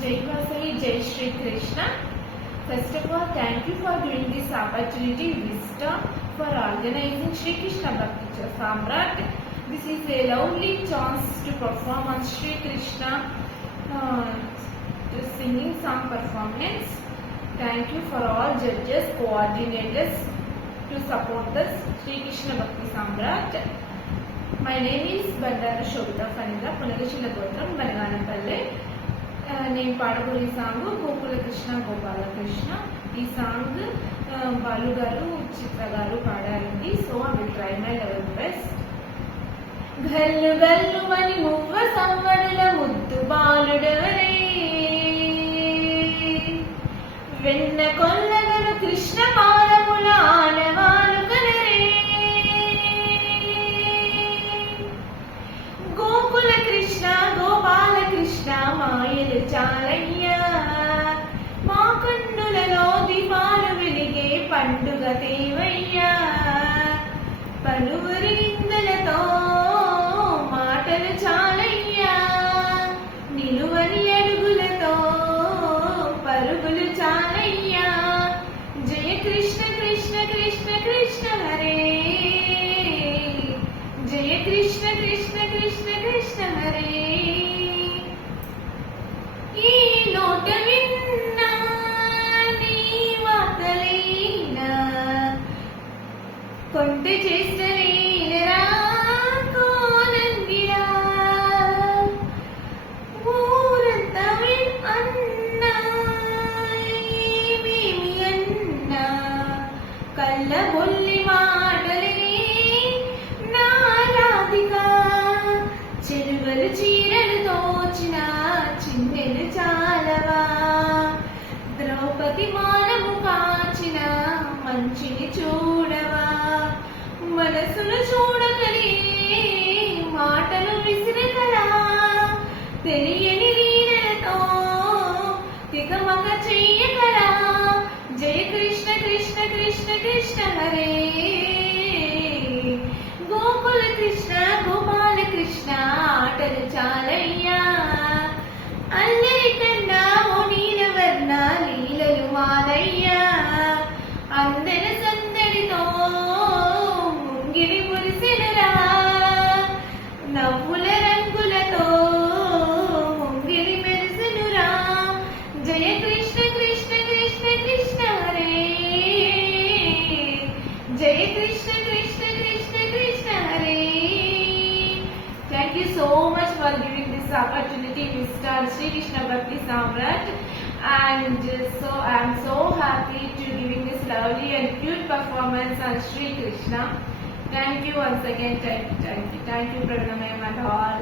Jai Vasavi, Jai Shri Krishna. First of all, thank you for giving this opportunity, wisdom, for organizing Shri Krishna Bhakti Samrat. This is a lovely chance to perform on Shri Krishna singing song performance. Thank you for all judges, coordinators to support us, Shri Krishna Bhakti Samrat. My name is Bandara Shobita Fanila, Punagashila Gotram, Banaganapalle. నేను పాడబోయే song గోకుల కృష్ణ గోపాల కృష్ణ. ఈ song Balu గారు చిత్ర గారు పాడారండి. So I will try my level best. గల్లు గల్లు అని మువ్వ సవ్వడుల ముద్దు బాలుడవరే, వెన్న కొల్లగను కృష్ణ పాదముల ఆనవాలు కనరే, గోకుల కృష్ణ గోపాల కృష్ణ మాయలు చాలయ్యా, మా కన్నులలో దీపాలు వెలిగే పండుగ తేవయ్యా, పలువురి నిందలతో మాటలు చాలయ్యా, నిలువని అడుగులతో పరుగులు చాలయ్యా, జయ కృష్ణ కృష్ణ కృష్ణ కృష్ణ హరే, జయ కృష్ణ కృష్ణ కృష్ణ కృష్ణ హరే. ఈ నోట విన్నా నీ వాతలేనా, కొంటె చేస్తలేనరా కోనందిరా, ఊరంతా అన్నా ఏమేమి అన్నా కళ్ళ బొల్లి మాటలే నా రాధిక, చెరువలు చీరలు తోచిన చిన్నెలు చాలవా, ద్రౌపది మానము కాచిన మంచిని చూడవా, మనసును చూడకలే మాటలు విసిరగలా, తెలియని లీలతో తికమక చెయ్యగలా, జయ కృష్ణ కృష్ణ కృష్ణ కృష్ణ హరే, గోకుల కృష్ణ గోపాల కృష్ణ ఆటలు చాలయ్యా, అల్లరి కన్నా ఓ నీలవర్ణ లీలలు మాలయ్యా, అందర సందడితో ముంగిడి మురిసెనరా, నవ్వుల రంగులతో ముంగిడి మెరిసెనురా, జయ కృష్ణ కృష్ణ కృష్ణ కృష్ణ హరే, జయ Krishna Krishna Krishna Krishna Hare. Thank you so much for giving this opportunity, Mr. Shri Krishna Bhakti Samrat, and so I am so happy to giving this lovely and cute performance on Shri Krishna. Thank you once again. Thank you, Pravanamam and all.